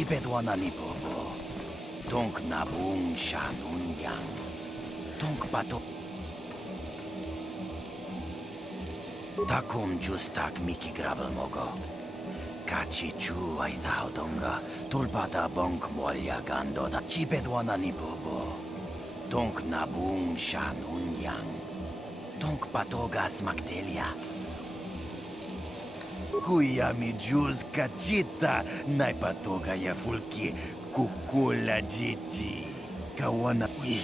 Chibedwana ni bobo. Tonk nabung shanun yang. Tonk pato. Takum justak miki grabel mogo. Kachi chu ay donga. Tulpada bonk molya gando da. Chibedwana ni bobo. Tonk nabung shanun yang. Tonk patogas magdelia. Kuya mi juz kachita. Naipatoga ya fulki. Kukula jiti. Kawana ui.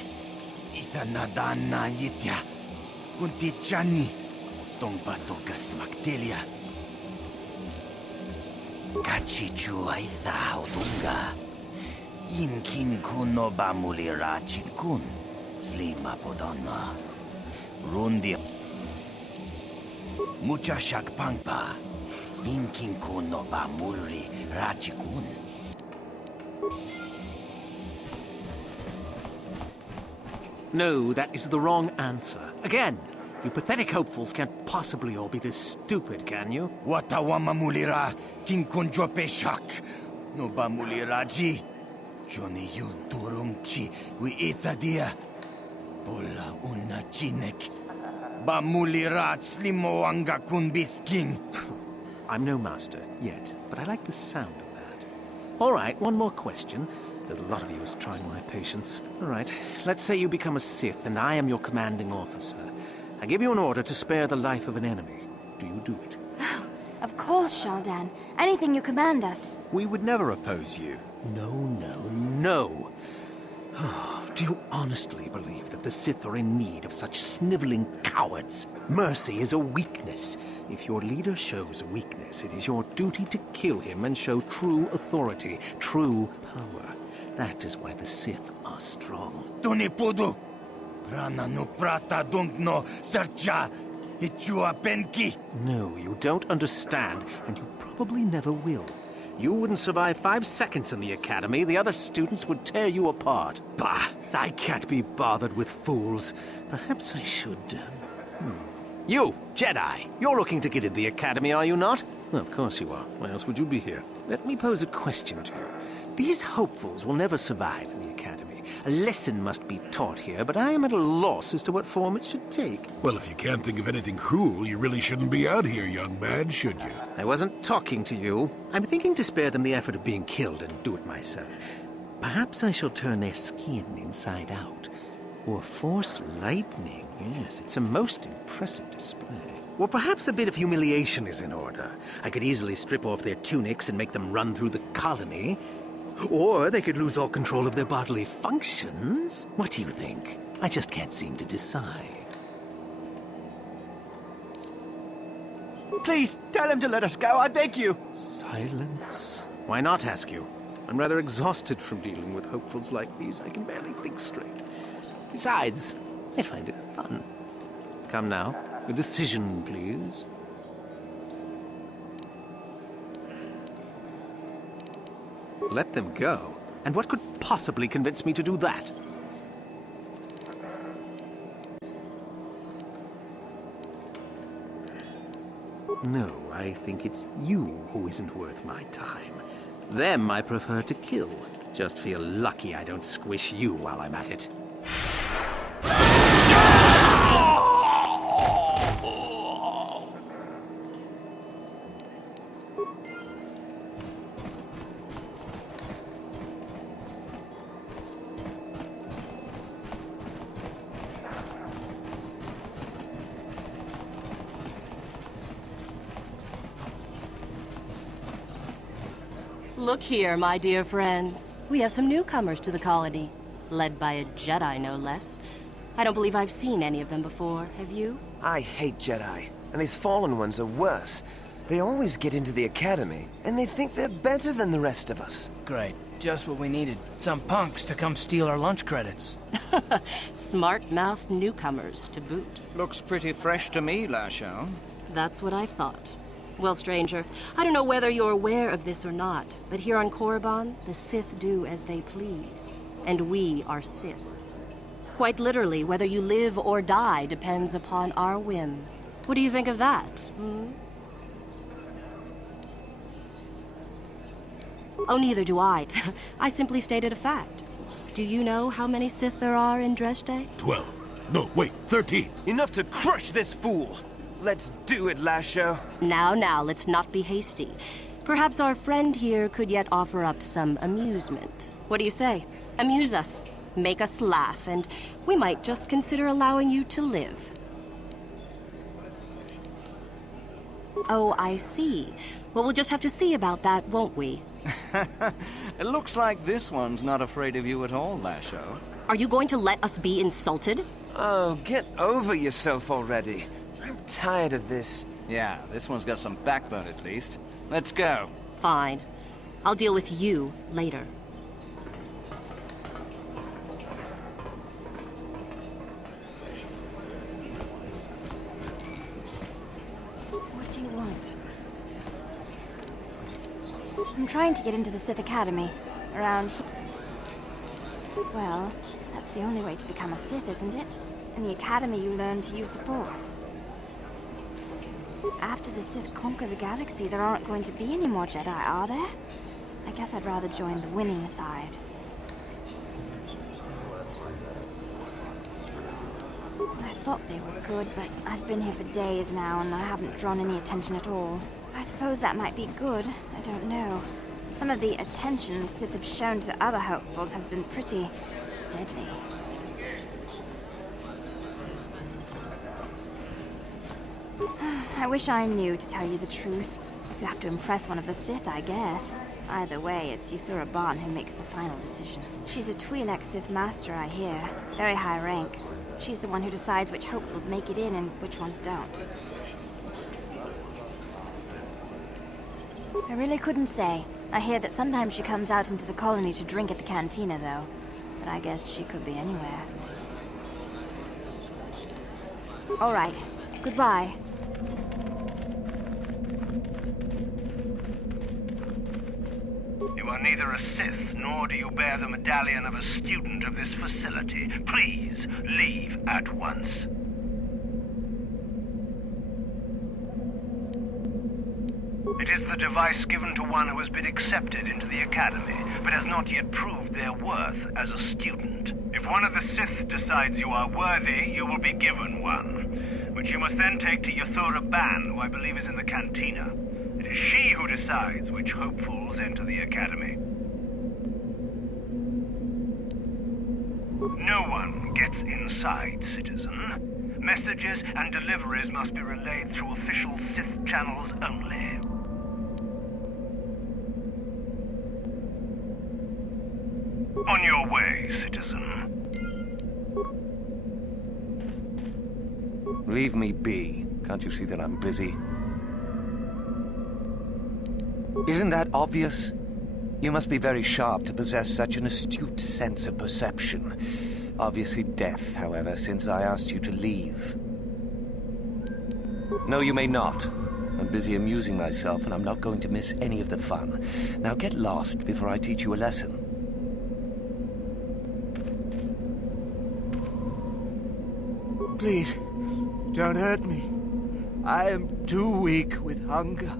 Itanadana yitya. Kunti chani. Tong patogas magdelia. Kachichu aitha odunga. Inkin kuno bamulira chinkun. Slima podonna. Rundi. Mucha shakpangpa. Inkin kuno bamulri rachikun. No, that is the wrong answer. Again, you pathetic hopefuls can't possibly all be this stupid, can you? Watawama mulira. Kinkun jopeshak. No bamuliraji. Johnny yun turungchi. We itadia. Bola una chinek. Bamulirat slimoanga kun bisking. I'm no master, yet, but I like the sound of that. All right, one more question, though the lot of you is trying my patience. All right, let's say you become a Sith, and I am your commanding officer. I give you an order to spare the life of an enemy. Do you do it? Of course, Shaldan. Anything you command us. We would never oppose you. No, no, no. Do you honestly believe that the Sith are in need of such sniveling cowards? Mercy is a weakness. If your leader shows a weakness, it is your duty to kill him and show true authority, true power. That is why the Sith are strong. Tunipudu! Rana no prata no sercha ichua penki. No, you don't understand, and you probably never will. You wouldn't survive 5 seconds in the academy. The other students would tear you apart. Bah! I can't be bothered with fools. Perhaps I should... You, Jedi! You're looking to get into the academy, are you not? Well, of course you are. Why else would you be here? Let me pose a question to you. These hopefuls will never survive in the academy. A lesson must be taught here, but I am at a loss as to what form it should take. Well, if you can't think of anything cruel, you really shouldn't be out here, young man, should you? I wasn't talking to you. I'm thinking to spare them the effort of being killed and do it myself. Perhaps I shall turn their skin inside out. Or force lightning. Yes, it's a most impressive display. Or perhaps a bit of humiliation is in order. I could easily strip off their tunics and make them run through the colony. Or they could lose all control of their bodily functions. What do you think? I just can't seem to decide. Please, tell him to let us go, I beg you. Silence? Why not, ask you? I'm rather exhausted from dealing with hopefuls like these. I can barely think straight. Besides, I find it fun. Come now, a decision, please. Let them go? And what could possibly convince me to do that? No, I think it's you who isn't worth my time. Them I prefer to kill. Just feel lucky I don't squish you while I'm at it. Look here, my dear friends. We have some newcomers to the colony, led by a Jedi, no less. I don't believe I've seen any of them before, have you? I hate Jedi, and these fallen ones are worse. They always get into the academy, and they think they're better than the rest of us. Great. Just what we needed. Some punks to come steal our lunch credits. Smart-mouthed newcomers, to boot. Looks pretty fresh to me, Lashon. That's what I thought. Well, stranger, I don't know whether you're aware of this or not, but here on Korriban, the Sith do as they please. And we are Sith. Quite literally, whether you live or die depends upon our whim. What do you think of that, Oh, neither do I. I simply stated a fact. Do you know how many Sith there are in Dresde? 12. No, wait, 13. Enough to crush this fool! Let's do it, Lasho. Now, let's not be hasty. Perhaps our friend here could yet offer up some amusement. What do you say? Amuse us, make us laugh, and we might just consider allowing you to live. Oh, I see. Well, we'll just have to see about that, won't we? It looks like this one's not afraid of you at all, Lasho. Are you going to let us be insulted? Oh, get over yourself already. I'm tired of this. Yeah, this one's got some backbone at least. Let's go. Fine. I'll deal with you later. What do you want? I'm trying to get into the Sith Academy. Around here. Well, that's the only way to become a Sith, isn't it? In the Academy, you learn to use the Force. After the Sith conquer the galaxy, there aren't going to be any more Jedi, are there? I guess I'd rather join the winning side. I thought they were good, but I've been here for days now, and I haven't drawn any attention at all. I suppose that might be good. I don't know. Some of the attention the Sith have shown to other hopefuls has been pretty deadly. I wish I knew, to tell you the truth. You have to impress one of the Sith, I guess. Either way, it's Korriban who makes the final decision. She's a Twi'lek Sith Master, I hear. Very high rank. She's the one who decides which hopefuls make it in and which ones don't. I really couldn't say. I hear that sometimes she comes out into the colony to drink at the cantina, though. But I guess she could be anywhere. All right. Goodbye. You are neither a Sith, nor do you bear the medallion of a student of this facility. Please, leave at once. It is the device given to one who has been accepted into the Academy, but has not yet proved their worth as a student. If one of the Sith decides you are worthy, you will be given one, which you must then take to Korriban, who I believe is in the cantina. It is she who decides which hopefuls enter the Academy. No one gets inside, citizen. Messages and deliveries must be relayed through official Sith channels only. On your way, citizen. Leave me be. Can't you see that I'm busy? Isn't that obvious? You must be very sharp to possess such an astute sense of perception. Obviously deaf, however, since I asked you to leave. No, you may not. I'm busy amusing myself, and I'm not going to miss any of the fun. Now get lost before I teach you a lesson. Please, don't hurt me. I am too weak with hunger.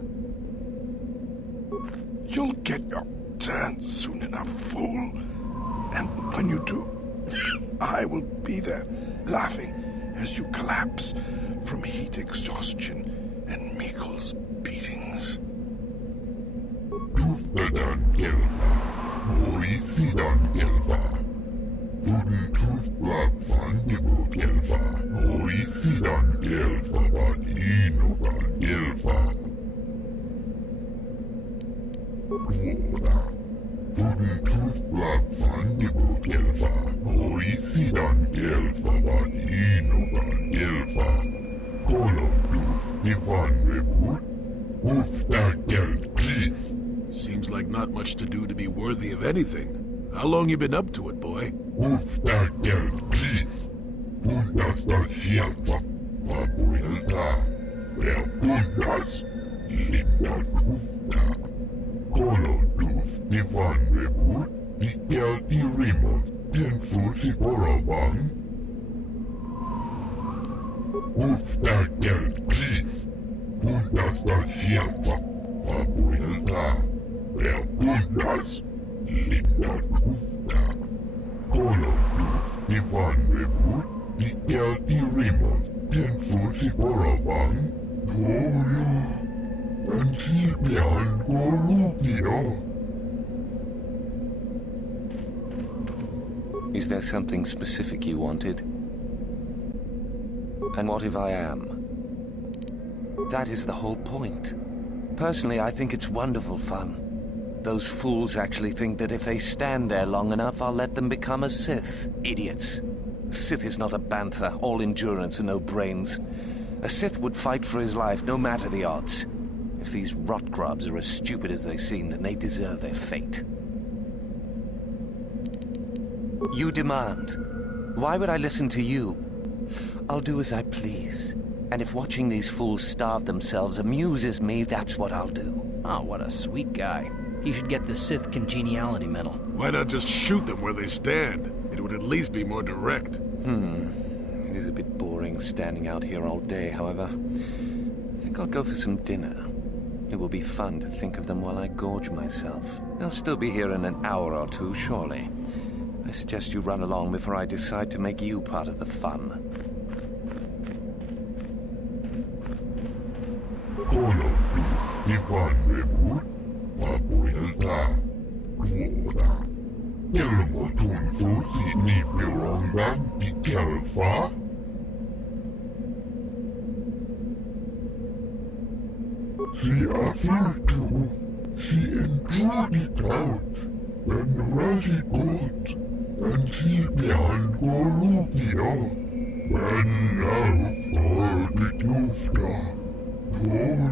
You'll get your turn soon enough, fool. And when you do, I will be there, laughing as you collapse from heat exhaustion and Mikkel's beatings. Seems like not much to do to be worthy of anything. How long you been up to it, boy? Preguntas Linda Kolorus Ivan Rebut Nikel Remote Tenfusi Korriban Toyo Antibian Korupio. Is there something specific you wanted? And what if I am? That is the whole point. Personally, I think it's wonderful fun. Those fools actually think that if they stand there long enough, I'll let them become a Sith. Idiots. Sith is not a bantha, all endurance and no brains. A Sith would fight for his life, no matter the odds. If these rot grubs are as stupid as they seem, then they deserve their fate. You demand. Why would I listen to you? I'll do as I please. And if watching these fools starve themselves amuses me, that's what I'll do. Oh, what a sweet guy. He should get the Sith Congeniality Medal. Why not just shoot them where they stand? It would at least be more direct. It is a bit boring standing out here all day, however. I think I'll go for some dinner. It will be fun to think of them while I gorge myself. They'll still be here in an hour or two, surely. I suggest you run along before I decide to make you part of the fun. Kolorus Ivan Rebut Fabuelta Vuoda Elmo Tunfusi Nipirongan Ikelfa. She offered to. She enjoyed it out. And Rashi good. And she behind Korupio. When love for the Tufta. Toyo.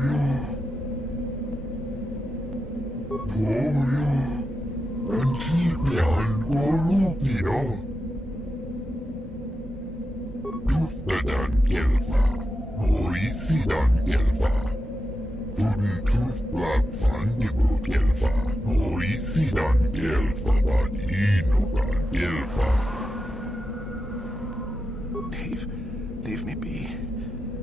And she behind Korupio. Tufta dan Gelfa. Hoisi dan Gelfa. Wouldn't truth black fan nibo Gelfa. Hoisi dan Gelfa badino dan Gelfa. Leave me be.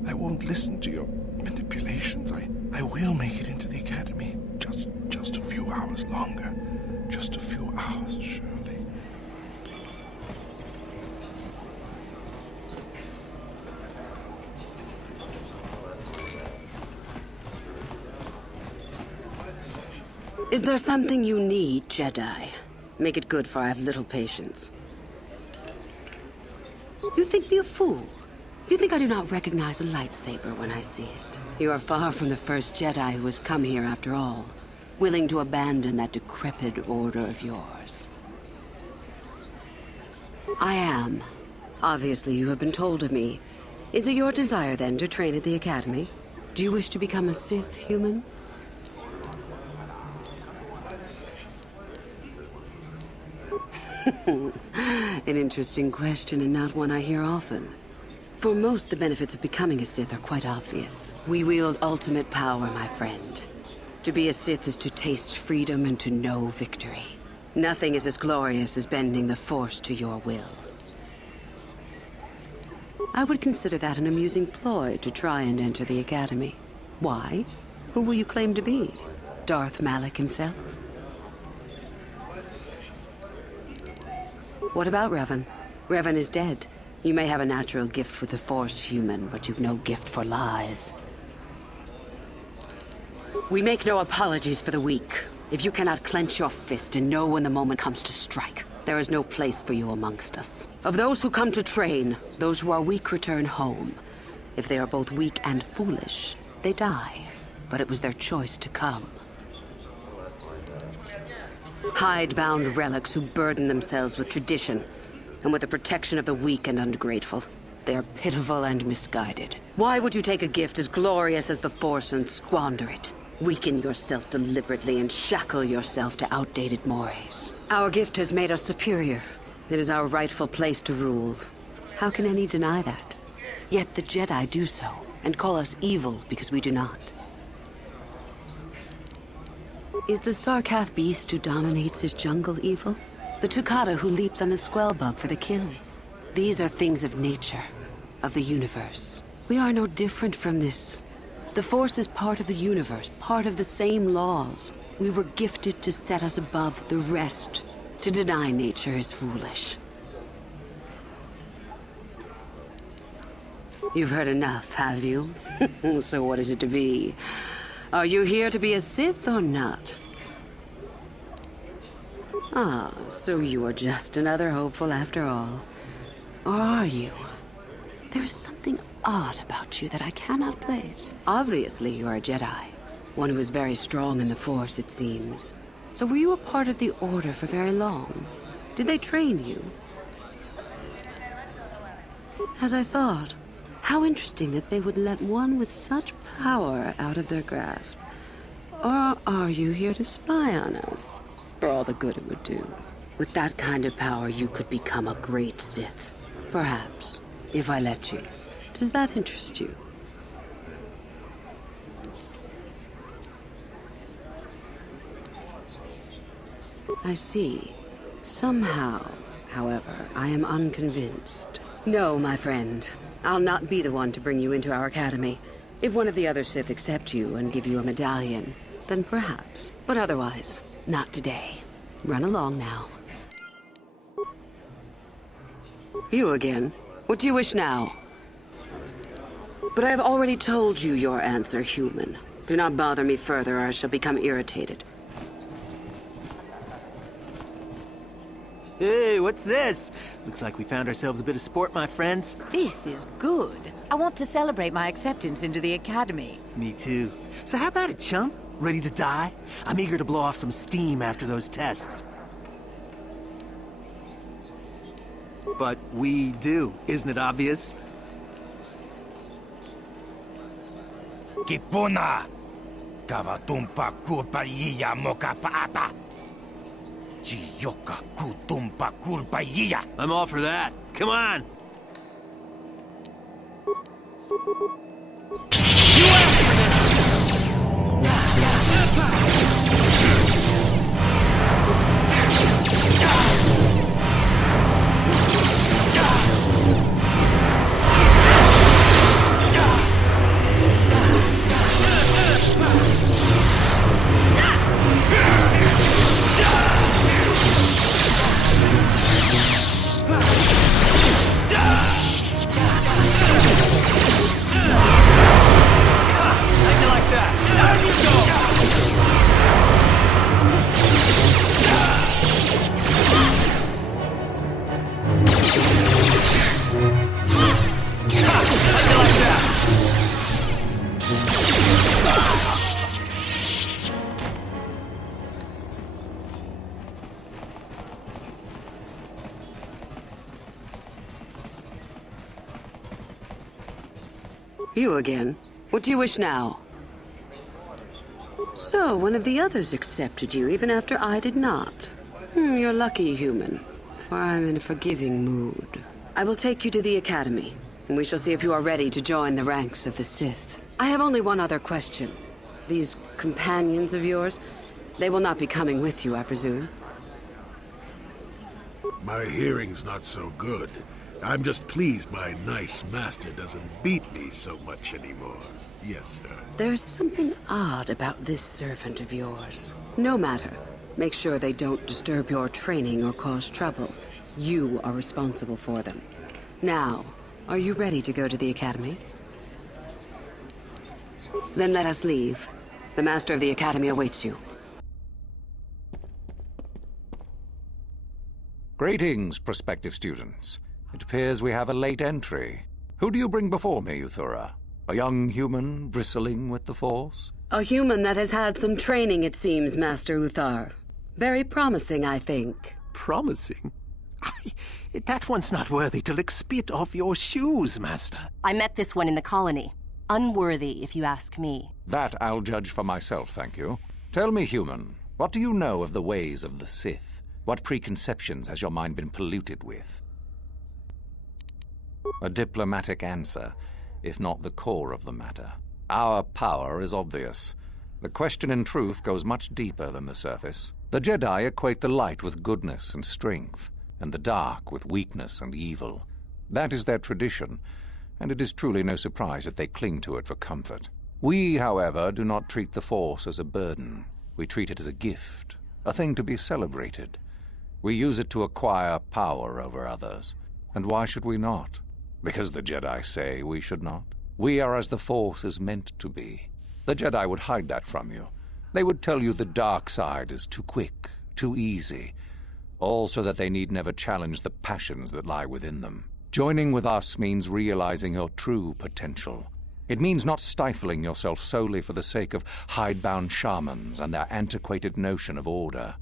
I won't listen to your manipulations. I will make it into the academy. Just a few hours longer. Just a few hours, surely. Is there something you need, Jedi? Make it good, for I have little patience. You think me a fool? You think I do not recognize a lightsaber when I see it? You are far from the first Jedi who has come here after all, willing to abandon that decrepit order of yours. I am. Obviously, you have been told of me. Is it your desire, then, to train at the Academy? Do you wish to become a Sith human? An interesting question, and not one I hear often. For most, the benefits of becoming a Sith are quite obvious. We wield ultimate power, my friend. To be a Sith is to taste freedom and to know victory. Nothing is as glorious as bending the Force to your will. I would consider that an amusing ploy to try and enter the Academy. Why? Who will you claim to be? Darth Malak himself? What about Revan? Revan is dead. You may have a natural gift for the Force, human, but you've no gift for lies. We make no apologies for the weak. If you cannot clench your fist and know when the moment comes to strike, there is no place for you amongst us. Of those who come to train, those who are weak return home. If they are both weak and foolish, they die. But it was their choice to come. Hide-bound relics who burden themselves with tradition and with the protection of the weak and ungrateful. They are pitiful and misguided. Why would you take a gift as glorious as the Force and squander it? Weaken yourself deliberately and shackle yourself to outdated mores. Our gift has made us superior. It is our rightful place to rule. How can any deny that? Yet the Jedi do so, and call us evil because we do not. Is the Sarkath beast who dominates his jungle evil? The Tukata who leaps on the Squellbug for the kill? These are things of nature, of the universe. We are no different from this. The Force is part of the universe, part of the same laws. We were gifted to set us above the rest. To deny nature is foolish. You've heard enough, have you? So what is it to be? Are you here to be a Sith or not? Ah, so you are just another hopeful after all. Or are you? There is something odd about you that I cannot place. Obviously, you are a Jedi. One who is very strong in the Force, it seems. So were you a part of the Order for very long? Did they train you? As I thought. How interesting that they would let one with such power out of their grasp. Or are you here to spy on us? For all the good it would do. With that kind of power, you could become a great Sith. Perhaps, if I let you. Does that interest you? I see. Somehow, however, I am unconvinced. No, my friend. I'll not be the one to bring you into our academy. If one of the other Sith accept you and give you a medallion, then perhaps. But otherwise, not today. Run along now. You again. What do you wish now? But I have already told you your answer, human. Do not bother me further or I shall become irritated. Hey, what's this? Looks like we found ourselves a bit of sport, my friends. This is good. I want to celebrate my acceptance into the academy. Me too. So how about it, chump? Ready to die? I'm eager to blow off some steam after those tests. But we do, isn't it obvious? Kipuna! Kavatumpa kulpaiya mokapaata! Chiyoka kutumpa kulpaiya! I'm all for that. Come on! You again. What do you wish now? So, one of the others accepted you, even after I did not. You're lucky, human, for I'm in a forgiving mood. I will take you to the academy, and we shall see if you are ready to join the ranks of the Sith. I have only one other question. These companions of yours, they will not be coming with you, I presume? My hearing's not so good. I'm just pleased my nice master doesn't beat me so much anymore. Yes, sir. There's something odd about this servant of yours. No matter. Make sure they don't disturb your training or cause trouble. You are responsible for them. Now, are you ready to go to the academy? Then let us leave. The master of the academy awaits you. Greetings, prospective students. It appears we have a late entry. Who do you bring before me, Uthura? A young human bristling with the Force? A human that has had some training, it seems, Master Uthar. Very promising, I think. Promising? That one's not worthy to lick spit off your shoes, Master. I met this one in the colony. Unworthy, if you ask me. That I'll judge for myself, thank you. Tell me, human, what do you know of the ways of the Sith? What preconceptions has your mind been polluted with? A diplomatic answer, if not the core of the matter. Our power is obvious. The question, in truth, goes much deeper than the surface. The Jedi equate the light with goodness and strength, and the dark with weakness and evil. That is their tradition, and it is truly no surprise that they cling to it for comfort. We, however, do not treat the Force as a burden. We treat it as a gift, a thing to be celebrated. We use it to acquire power over others. And why should we not? Because the Jedi say we should not. We are as the Force is meant to be. The Jedi would hide that from you. They would tell you the dark side is too quick, too easy, all so that they need never challenge the passions that lie within them. Joining with us means realizing your true potential. It means not stifling yourself solely for the sake of hidebound shamans and their antiquated notion of order.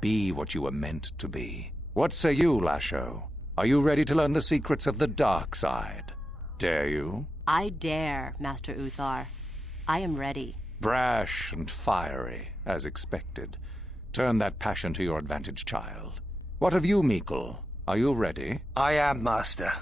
Be what you were meant to be. What say you, Lasho? Are you ready to learn the secrets of the dark side? Dare you? I dare, Master Uthar. I am ready. Brash and fiery, as expected. Turn that passion to your advantage, child. What of you, Meekle? Are you ready? I am, Master.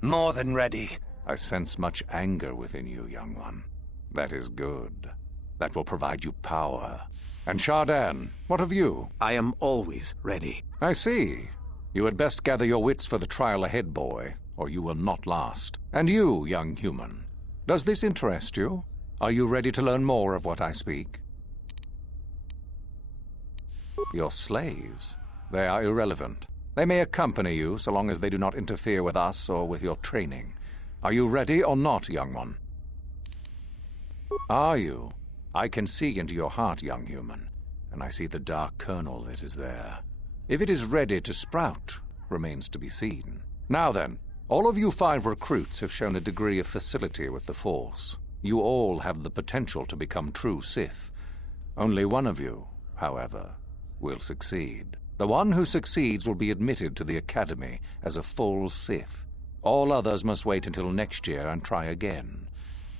More than ready. I sense much anger within you, young one. That is good. That will provide you power. And Shardan, what of you? I am always ready. I see. You had best gather your wits for the trial ahead, boy, or you will not last. And you, young human, does this interest you? Are you ready to learn more of what I speak? Your slaves. They are irrelevant. They may accompany you so long as they do not interfere with us or with your training. Are you ready or not, young one? Are you? I can see into your heart, young human, and I see the dark kernel that is there. If it is ready to sprout, remains to be seen. Now then, all of you 5 recruits have shown a degree of facility with the Force. You all have the potential to become true Sith. Only one of you, however, will succeed. The one who succeeds will be admitted to the Academy as a full Sith. All others must wait until next year and try again.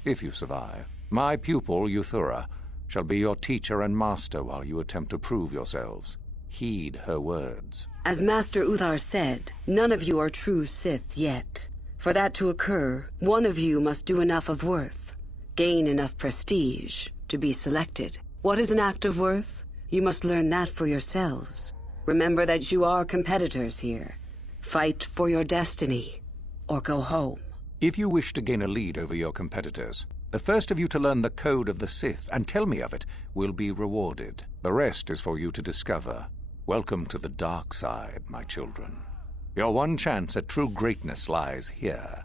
If you survive, my pupil, Euthura, shall be your teacher and master while you attempt to prove yourselves. Heed her words. As Master Uthar said, none of you are true Sith yet. For that to occur, one of you must do enough of worth, gain enough prestige, to be selected. What is an act of worth? You must learn that for yourselves. Remember that you are competitors here. Fight for your destiny, or go home. If you wish to gain a lead over your competitors, the first of you to learn the code of the Sith and tell me of it will be rewarded. The rest is for you to discover. Welcome to the dark side, my children. Your one chance at true greatness lies here.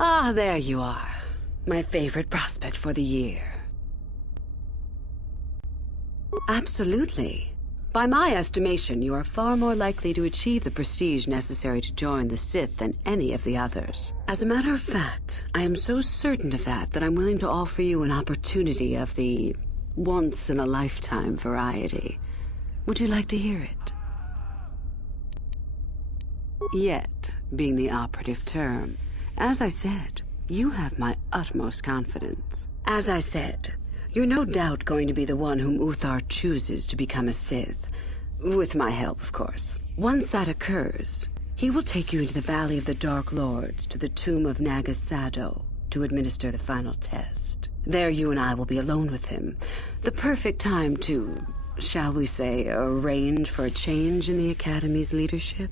Ah, there you are. My favorite prospect for the year. Absolutely. By my estimation, you are far more likely to achieve the prestige necessary to join the Sith than any of the others. As a matter of fact, I am so certain of that I'm willing to offer you an opportunity of the once-in-a-lifetime variety. Would you like to hear it? Yet, being the operative term. As I said, you have my utmost confidence. As I said, you're no doubt going to be the one whom Uthar chooses to become a Sith. With my help, of course. Once that occurs, he will take you into the Valley of the Dark Lords to the tomb of Nagasado to administer the final test. There you and I will be alone with him. The perfect time to, shall we say, arrange for a change in the Academy's leadership.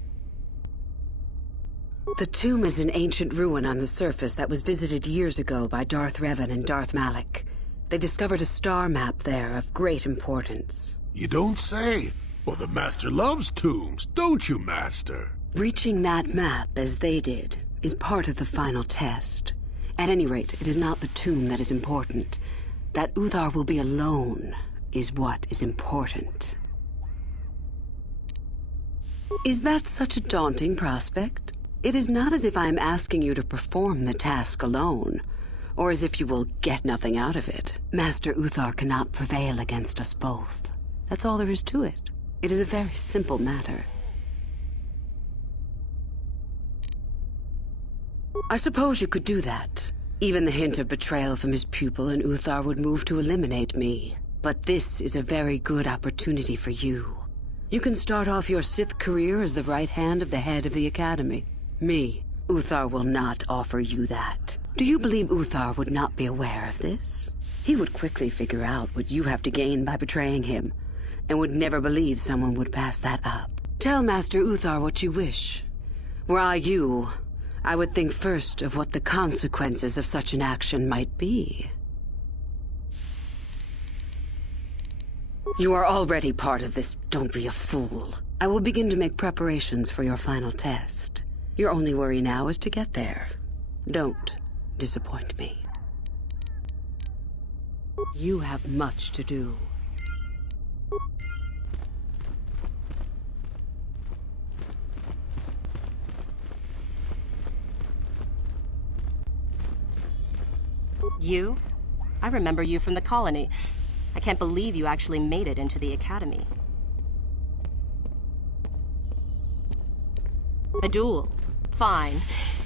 The tomb is an ancient ruin on the surface that was visited years ago by Darth Revan and Darth Malak. They discovered a star map there of great importance. You don't say. Well, the Master loves tombs, don't you, Master? Reaching that map, as they did, is part of the final test. At any rate, it is not the tomb that is important. That Uthar will be alone is what is important. Is that such a daunting prospect? It is not as if I am asking you to perform the task alone, or as if you will get nothing out of it. Master Uthar cannot prevail against us both. That's all there is to it. It is a very simple matter. I suppose you could do that. Even the hint of betrayal from his pupil and Uthar would move to eliminate me. But this is a very good opportunity for you. You can start off your Sith career as the right hand of the head of the Academy. Me, Uthar, will not offer you that. Do you believe Uthar would not be aware of this? He would quickly figure out what you have to gain by betraying him, and would never believe someone would pass that up. Tell Master Uthar what you wish. Were I you, I would think first of what the consequences of such an action might be. You are already part of this. Don't be a fool. I will begin to make preparations for your final test. Your only worry now is to get there. Don't disappoint me. You have much to do. You? I remember you from the colony. I can't believe you actually made it into the Academy. A duel. Fine.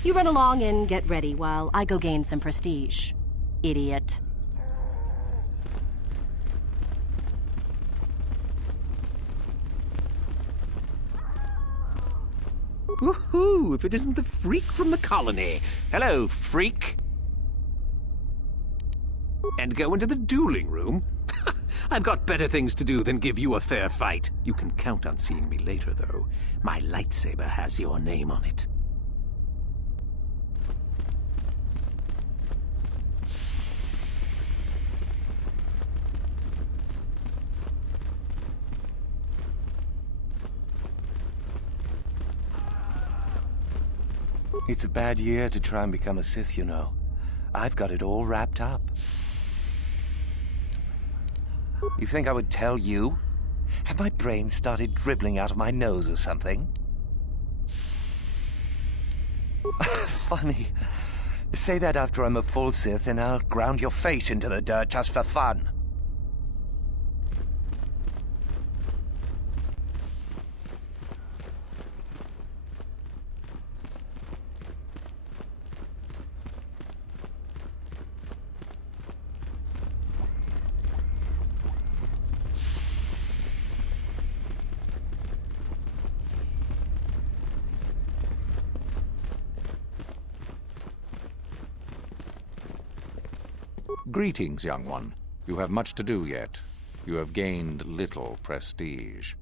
You run along and get ready while I go gain some prestige. Idiot. Woohoo! If it isn't the freak from the colony. Hello, freak. And go into the dueling room? I've got better things to do than give you a fair fight. You can count on seeing me later, though. My lightsaber has your name on it. It's a bad year to try and become a Sith, you know. I've got it all wrapped up. You think I would tell you? Had my brain started dribbling out of my nose or something? Funny. Say that after I'm a full Sith and I'll ground your face into the dirt just for fun. Greetings, young one. You have much to do yet. You have gained little prestige.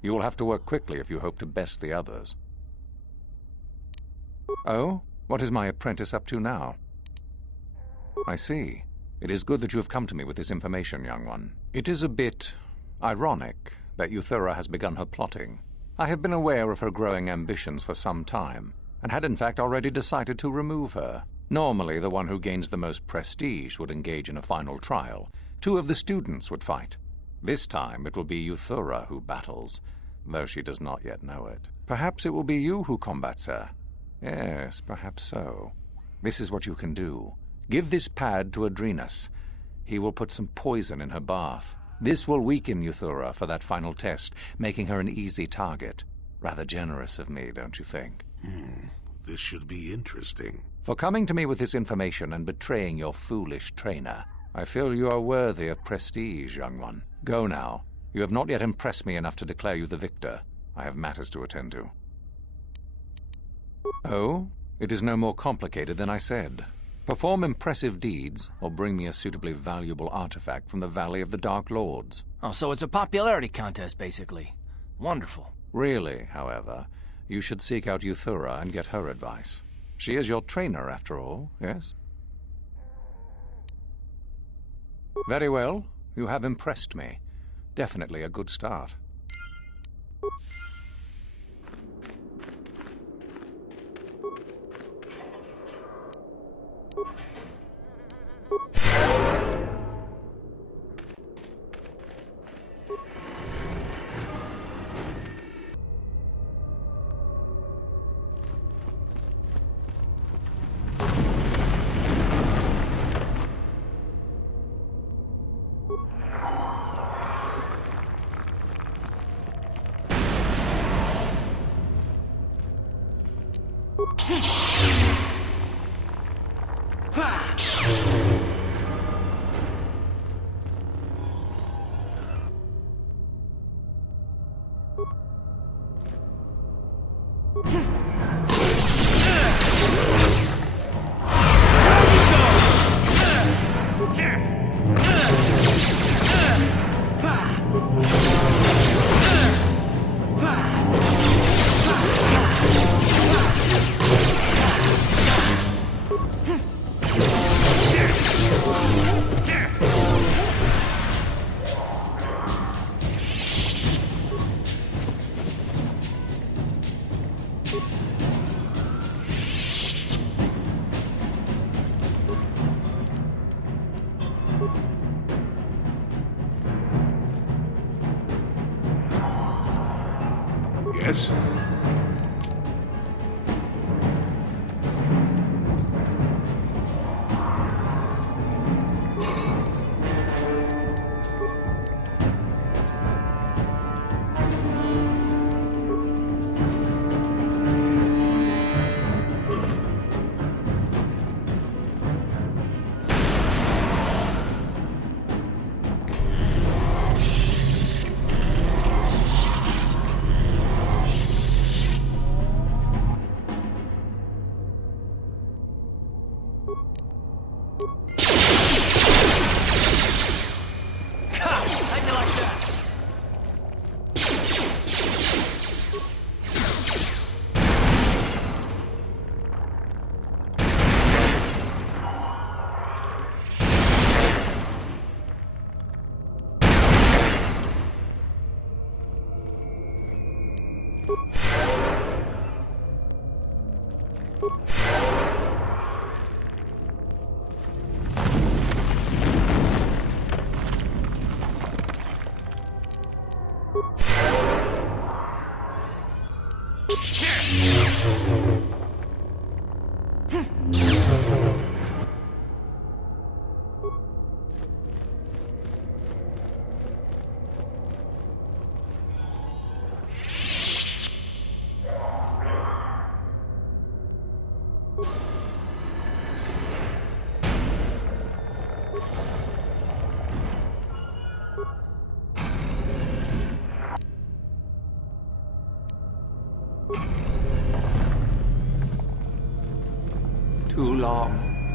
You will have to work quickly if you hope to best the others. Oh? What is my apprentice up to now? I see. It is good that you have come to me with this information, young one. It is a bit ironic that Euthura has begun her plotting. I have been aware of her growing ambitions for some time, and had in fact already decided to remove her. Normally, the one who gains the most prestige would engage in a final trial. 2 of the students would fight. This time, it will be Euthura who battles, though she does not yet know it. Perhaps it will be you who combats her. Yes, perhaps so. This is what you can do. Give this pad to Adrenus. He will put some poison in her bath. This will weaken Euthura for that final test, making her an easy target. Rather generous of me, don't you think? This should be interesting. For coming to me with this information and betraying your foolish trainer, I feel you are worthy of prestige, young one. Go now. You have not yet impressed me enough to declare you the victor. I have matters to attend to. Oh? It is no more complicated than I said. Perform impressive deeds, or bring me a suitably valuable artifact from the Valley of the Dark Lords. Oh, so it's a popularity contest, basically. Wonderful. Really, however, you should seek out Euthura and get her advice. She is your trainer, after all, yes? Very well. You have impressed me. Definitely a good start. Yes?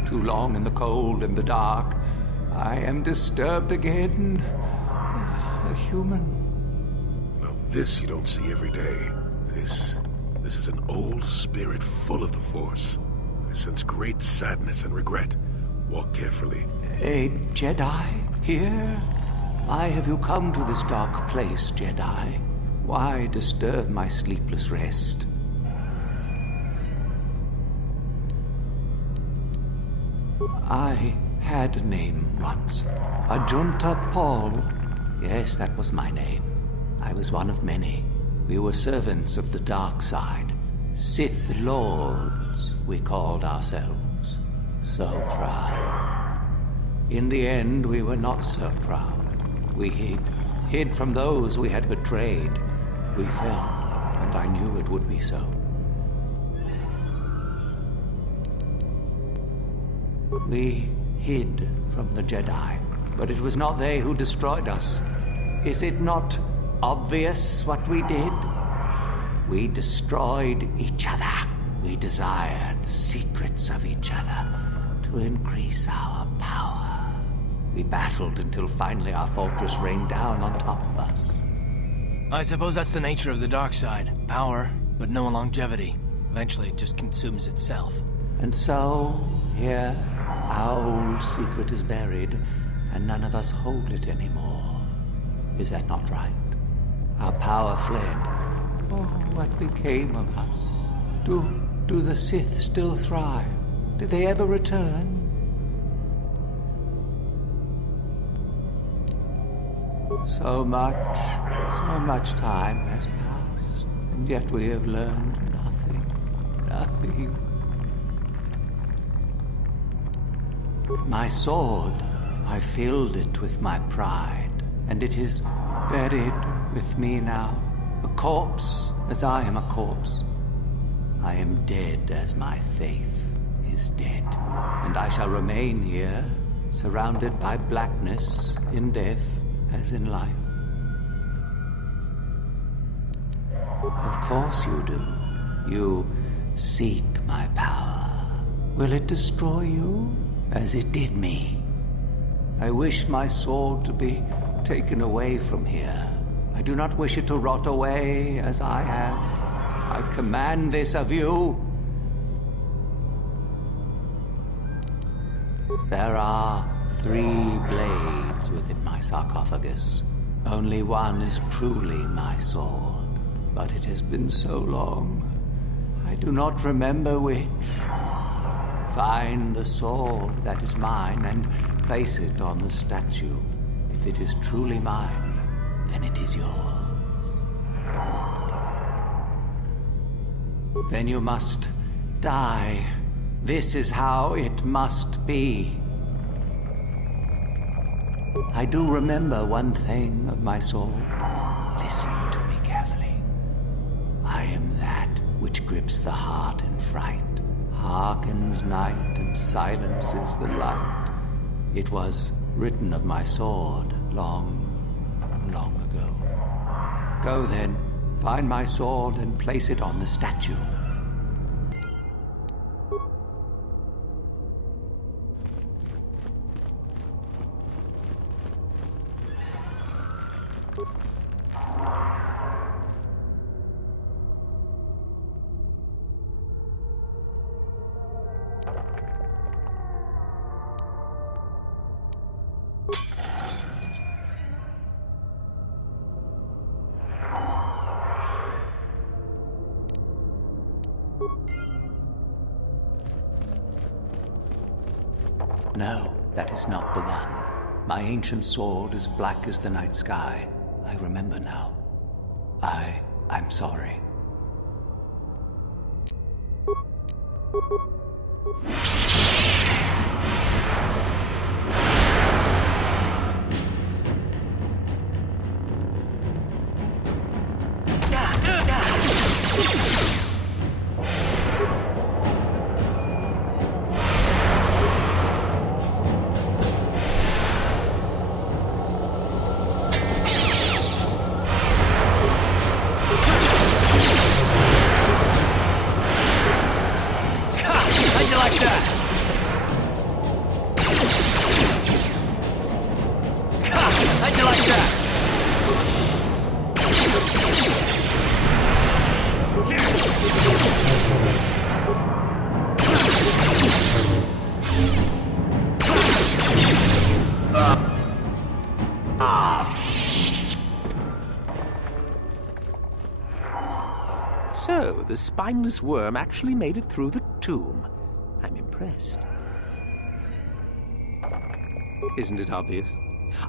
Too long in the cold and the dark. I am disturbed again. A human. Now this you don't see every day. This is an old spirit full of the Force. I sense great sadness and regret. Walk carefully. A Jedi here? Why have you come to this dark place, Jedi? Why disturb my sleepless rest? I had a name once. Ajunta Paul. Yes, that was my name. I was one of many. We were servants of the dark side. Sith Lords, we called ourselves. So proud. In the end, we were not so proud. We hid from those we had betrayed. We fell, and I knew it would be so. We hid from the Jedi, but it was not they who destroyed us. Is it not obvious what we did? We destroyed each other. We desired the secrets of each other to increase our power. We battled until finally our fortress rained down on top of us. I suppose that's the nature of the dark side. Power, but no longevity. Eventually it just consumes itself. And so, here, our old secret is buried, and none of us hold it anymore. Is that not right? Our power fled. Oh, what became of us? Do the Sith still thrive? Did they ever return? So much time has passed, and yet we have learned nothing. My sword, I filled it with my pride, and it is buried with me now, a corpse as I am a corpse. I am dead as my faith is dead, and I shall remain here, surrounded by blackness in death as in life. Of course you do. You seek my power. Will it destroy you as it did me? I wish my sword to be taken away from here. I do not wish it to rot away as I have. I command this of you. There are 3 blades within my sarcophagus. Only one is truly my sword. But it has been so long, I do not remember which. Find the sword that is mine and place it on the statue. If it is truly mine, then it is yours. Then you must die. This is how it must be. I do remember one thing of my sword. Listen to me carefully. I am that which grips the heart in fright, hearkens night and silences the light. It was written of my sword long, long ago. Go then, find my sword and place it on the statue. No, that is not the one. My ancient sword is black as the night sky. I remember now. I'm sorry. So, the spineless worm actually made it through the tomb. I'm impressed. Isn't it obvious?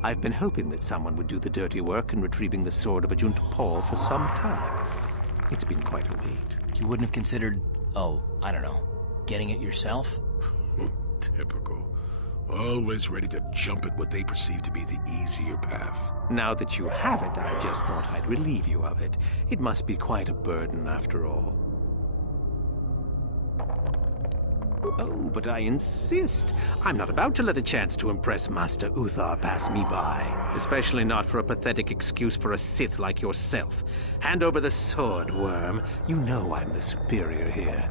I've been hoping that someone would do the dirty work in retrieving the sword of Ajunta Paul for some time. It's been quite a wait. You wouldn't have considered, I don't know, getting it yourself? Typical. Always ready to jump at what they perceive to be the easier path. Now that you have it, I just thought I'd relieve you of it. It must be quite a burden after all. Oh, but I insist. I'm not about to let a chance to impress Master Uthar pass me by. Especially not for a pathetic excuse for a Sith like yourself. Hand over the sword, worm. You know I'm the superior here.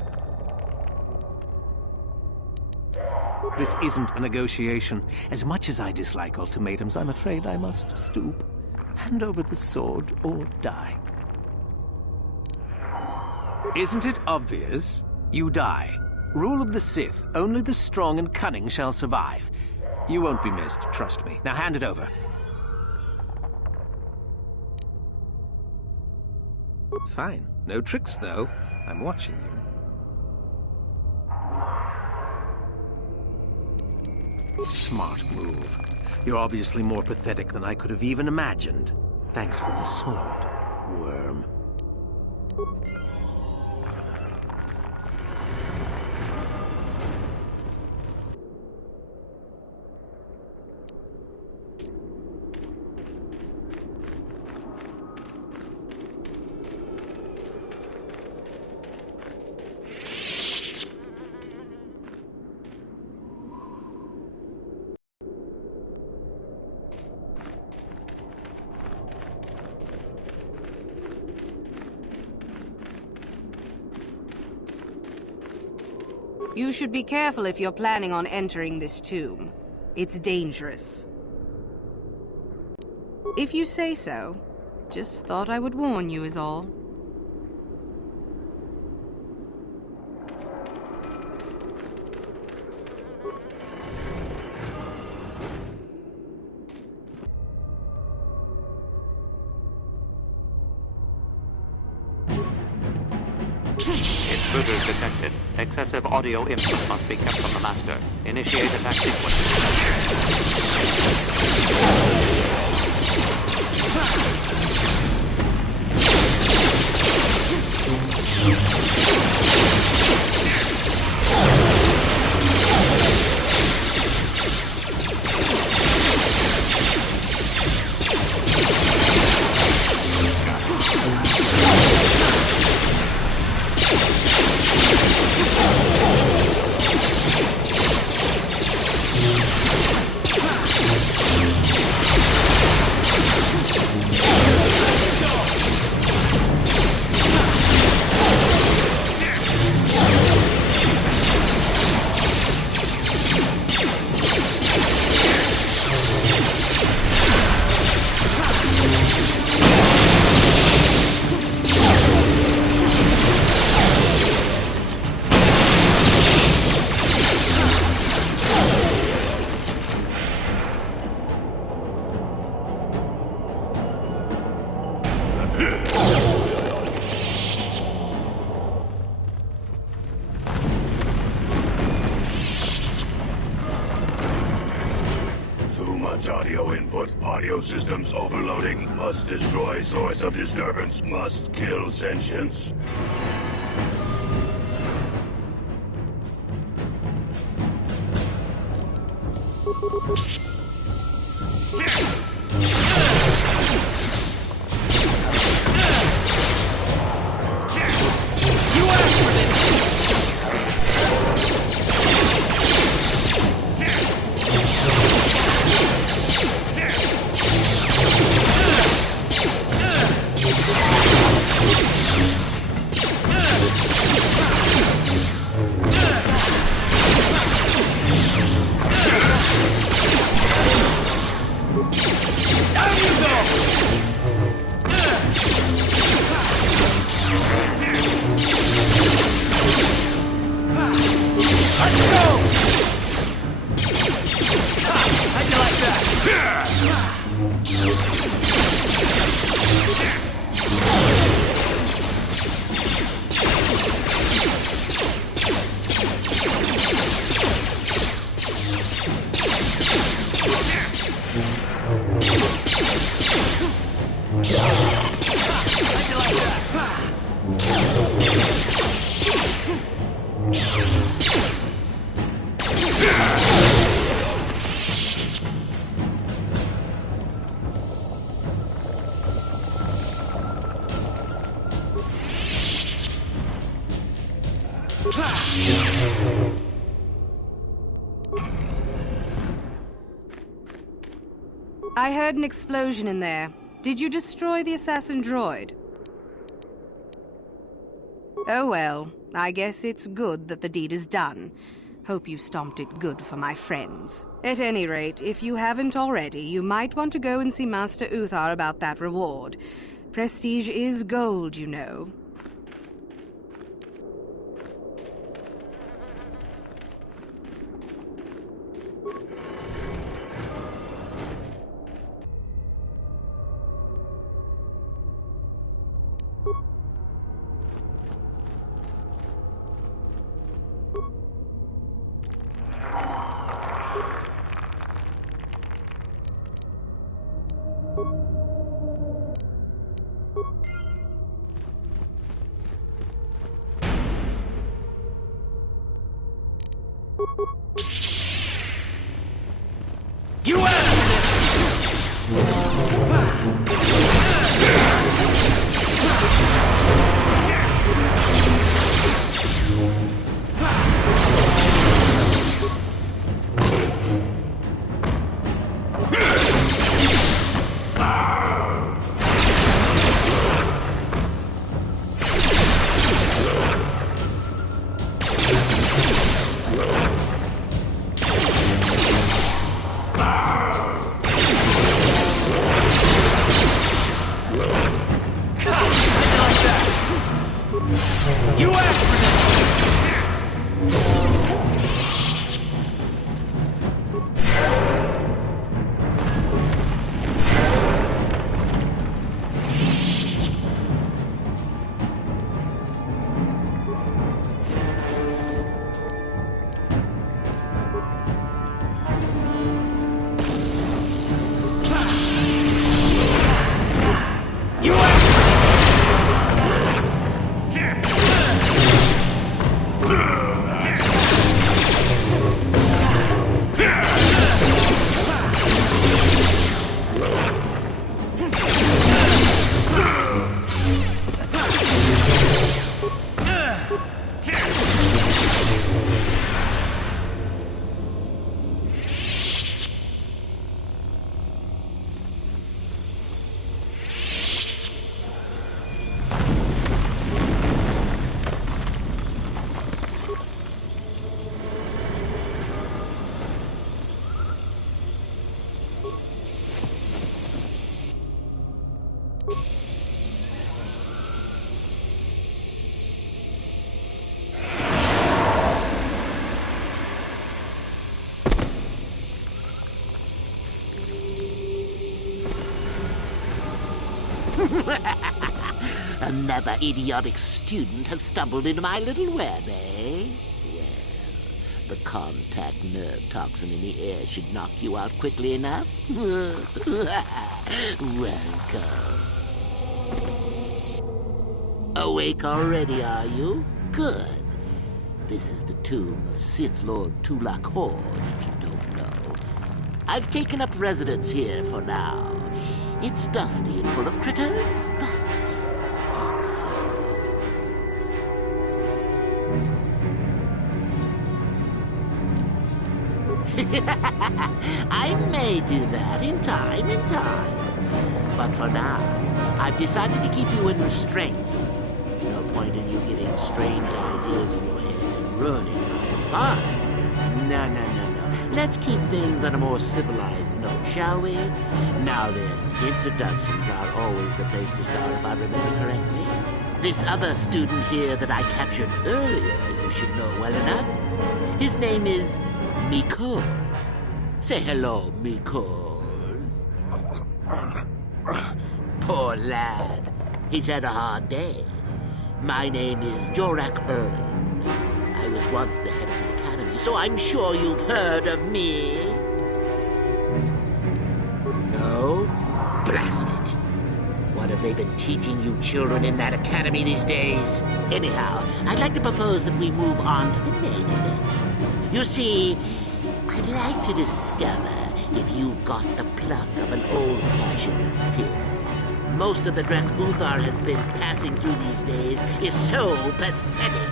This isn't a negotiation. As much as I dislike ultimatums, I'm afraid I must stoop. Hand over the sword or die. Isn't it obvious? You die. Rule of the Sith. Only the strong and cunning shall survive. You won't be missed, trust me. Now hand it over. Fine. No tricks, though. I'm watching you. Smart move. You're obviously more pathetic than I could have even imagined. Thanks for the sword, worm. You should be careful if you're planning on entering this tomb. It's dangerous. If you say so. Just thought I would warn you is all. intruders detected. Excessive audio input must be kept from the master. Initiate attack sequence. Audio input. Audio systems overloading. Must destroy source of disturbance. Must kill sentience. I heard an explosion in there. Did you destroy the assassin droid? Oh well, I guess it's good that the deed is done. Hope you stomped it good for my friends. At any rate, if you haven't already, you might want to go and see Master Uthar about that reward. Prestige is gold, you know. Another idiotic student has stumbled into my little web, eh? Well, the contact nerve toxin in the air should knock you out quickly enough. Welcome. Awake already, are you? Good. This is the tomb of Sith Lord Tulak Hord, if you don't know. I've taken up residence here for now. It's dusty and full of critters, but I may do that in time. But for now, I've decided to keep you in restraint. No point in you getting strange ideas in your head and ruining my fun. No. Let's keep things on a more civilized note, shall we? Now then, introductions are always the place to start if I remember correctly. This other student here that I captured earlier, you should know well enough. His name is Mikol. Say hello, Mikol. Poor lad. He's had a hard day. My name is Jorak Erland. I was once the head of the academy, so I'm sure you've heard of me. No? Blast it. What have they been teaching you children in that academy these days? Anyhow, I'd like to propose that we move on to the main event. You see, I'd like to discover if you've got the pluck of an old-fashioned Sith. Most of the Drek Uthar has been passing through these days is so pathetic.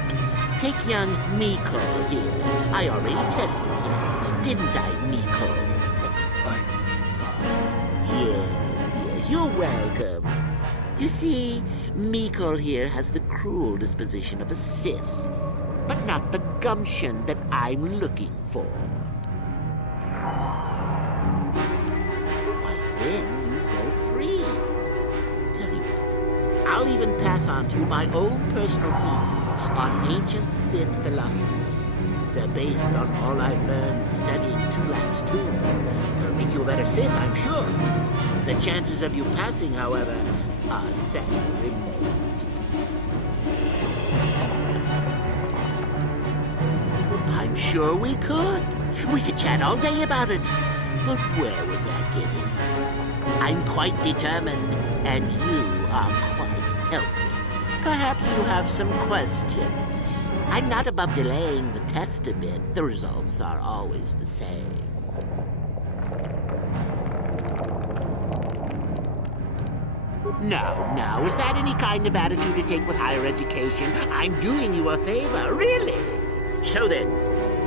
Take young Mikol here. I already tested him, didn't I, Mikol? Yes, you're welcome. You see, Mikol here has the cruel disposition of a Sith, but not the gumption that I'm looking for. Well, then you go free. Tell you what, I'll even pass on to you my own personal thesis on ancient Sith philosophies. They're based on all I've learned studying Tulak's tomb. They'll make you a better Sith, I'm sure. The chances of you passing, however, are sadly remote. I'm sure we could. We could chat all day about it. But where would that get us? I'm quite determined, and you are quite helpless. Perhaps you have some questions. I'm not above delaying the test a bit. The results are always the same. Now, is that any kind of attitude to take with higher education? I'm doing you a favor, really. So then,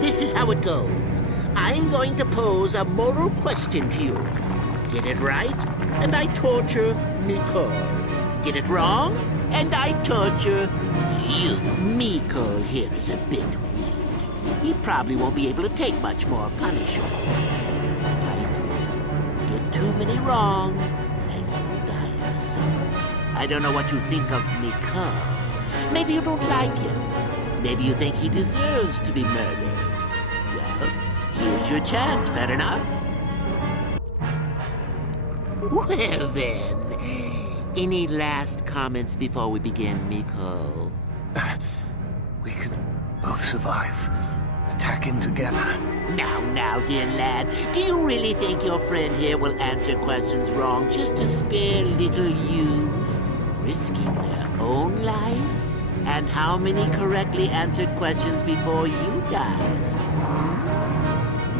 this is how it goes. I'm going to pose a moral question to you. Get it right, and I torture Mikol. Get it wrong, and I torture you. Mikol here is a bit weak. He probably won't be able to take much more punishment. Get too many wrong, and you will die yourself. I don't know what you think of Mikol. Maybe you don't like him. Maybe you think he deserves to be murdered. Well, here's your chance, fair enough? Well then, any last comments before we begin, Mikol? We can both survive. Attacking together. Now, dear lad, do you really think your friend here will answer questions wrong just to spare little you? Risking their own life? And how many correctly answered questions before you die?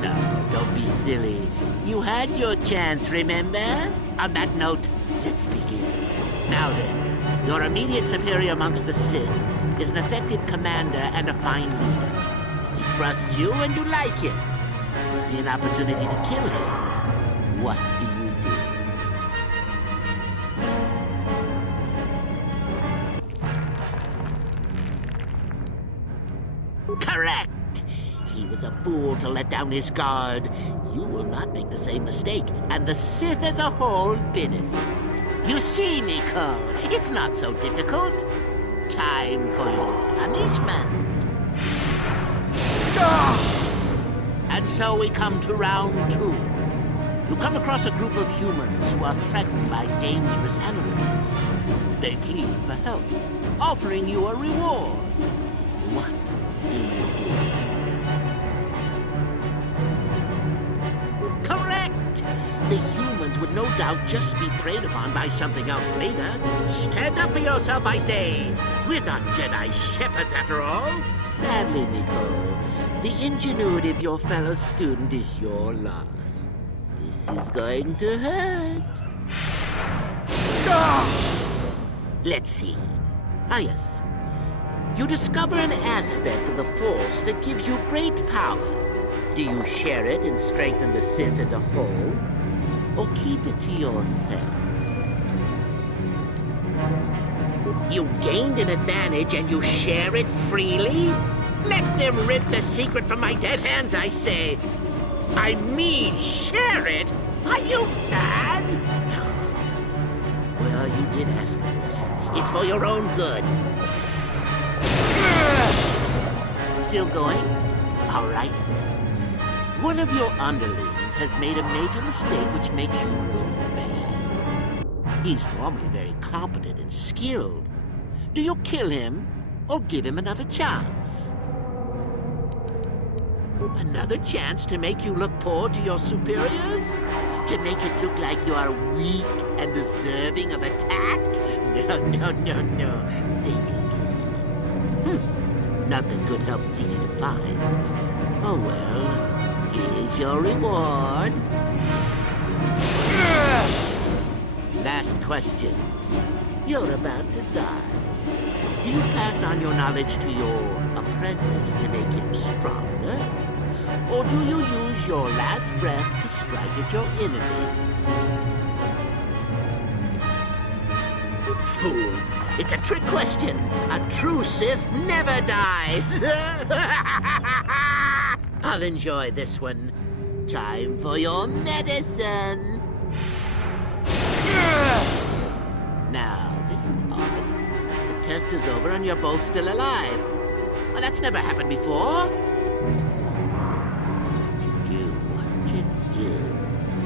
No, don't be silly. You had your chance, remember? On that note, let's begin. Now then, your immediate superior amongst the Sith is an effective commander and a fine leader. He trusts you and you like him. You see an opportunity to kill him. What do you do? Correct! He was a fool to let down his guard. You will not make the same mistake, and the Sith as a whole benefit. You see, Mikol, it's not so difficult. Time for your punishment. And so we come to round 2. You come across a group of humans who are threatened by dangerous animals. They plead for help, offering you a reward. What do you do? Correct! The humans would no doubt just be preyed upon by something else later. Stand up for yourself, I say! We're not Jedi shepherds after all. Sadly, Nicole, the ingenuity of your fellow student is your loss. This is going to hurt. Let's see. Ah, yes. You discover an aspect of the Force that gives you great power. Do you share it and strengthen the Sith as a whole? Or keep it to yourself? You gained an advantage and you share it freely? Let them rip the secret from my dead hands, I say. I mean, share it? Are you mad? Well, you did ask for this. It's for your own good. Still going? All right, then. One of your underlings has made a major mistake which makes you look bad. He's normally very competent and skilled. Do you kill him or give him another chance? Another chance to make you look poor to your superiors? To make it look like you are weak and deserving of attack? No. Think again. Not that good help is easy to find. Oh well, here's your reward. Last question. You're about to die. Do you pass on your knowledge to your apprentice to make him stronger? Or do you use your last breath to strike at your enemies? Fool! It's a trick question! A true Sith never dies! I'll enjoy this one. Time for your medicine! Now, this is odd. The test is over and you're both still alive. Well, that's never happened before. What to do?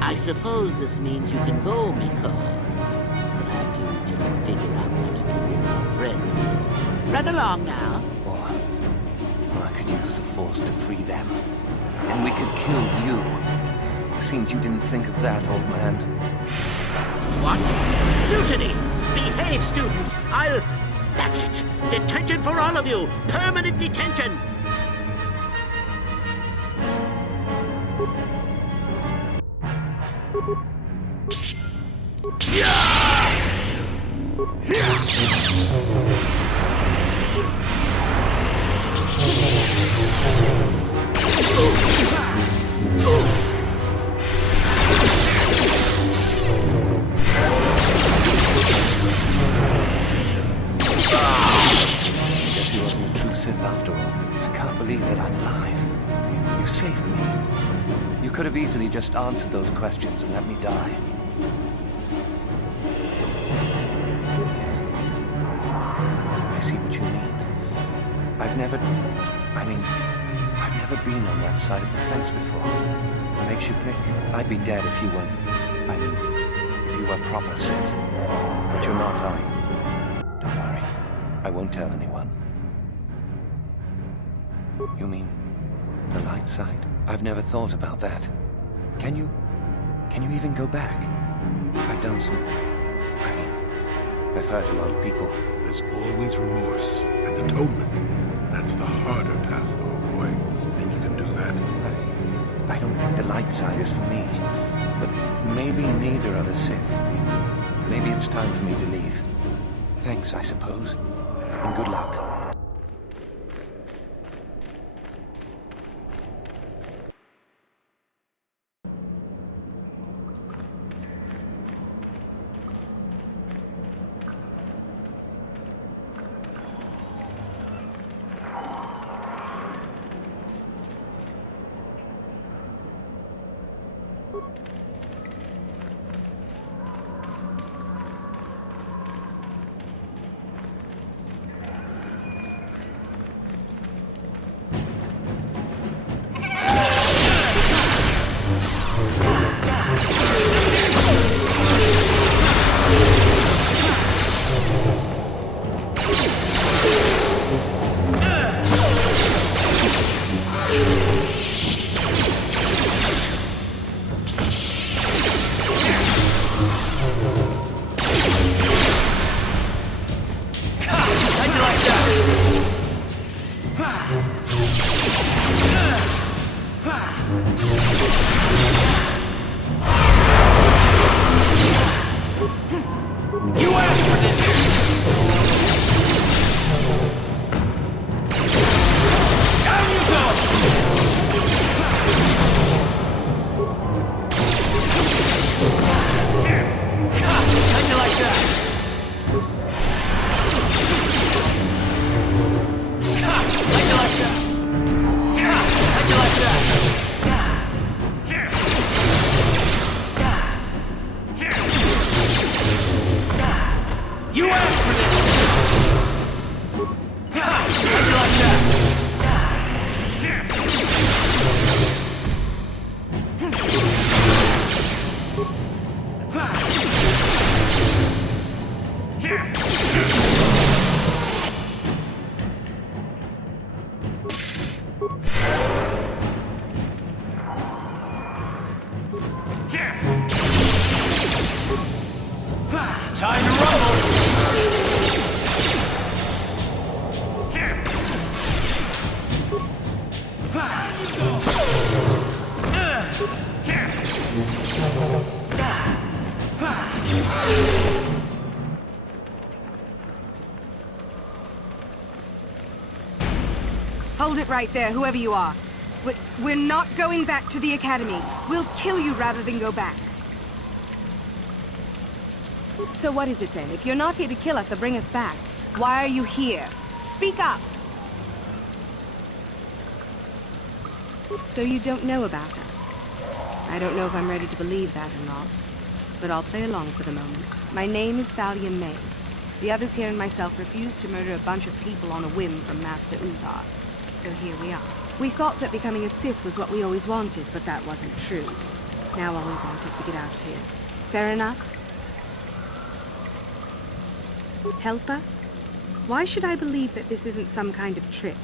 I suppose this means you can go, Miko. But I have to just figure out what to do with our friend here. Run along now. Or I could use the Force to free them. And we could kill you. Seems you didn't think of that, old man. What? Mutiny! Behave, students! That's it! Detention for all of you! Permanent detention! Guess he wasn't a true Sith after all. I can't believe that I'm alive. You saved me. You could have easily just answered those questions and let me die. Yes. I see what you mean. I've never been on that side of the fence before. It makes you think I'd be dead if you weren't... if you were proper Sith. But you're not, are you? Don't worry. I won't tell anyone. You mean the light side? I've never thought about that. Can you even go back? I've done some... I've hurt a lot of people. There's always remorse and atonement. That's the harder path, though, boy. And you can do that. I don't think the light side is for me. But maybe neither are the Sith. Maybe it's time for me to leave. Thanks, I suppose. And good luck. Hold it right there, whoever you are. We're not going back to the Academy. We'll kill you rather than go back. So what is it then? If you're not here to kill us or bring us back, why are you here? Speak up! So you don't know about us. I don't know if I'm ready to believe that or not, but I'll play along for the moment. My name is Thalia May. The others here and myself refused to murder a bunch of people on a whim from Master Uthar. So here we are. We thought that becoming a Sith was what we always wanted, but that wasn't true. Now all we want is to get out of here. Fair enough? Help us? Why should I believe that this isn't some kind of trick?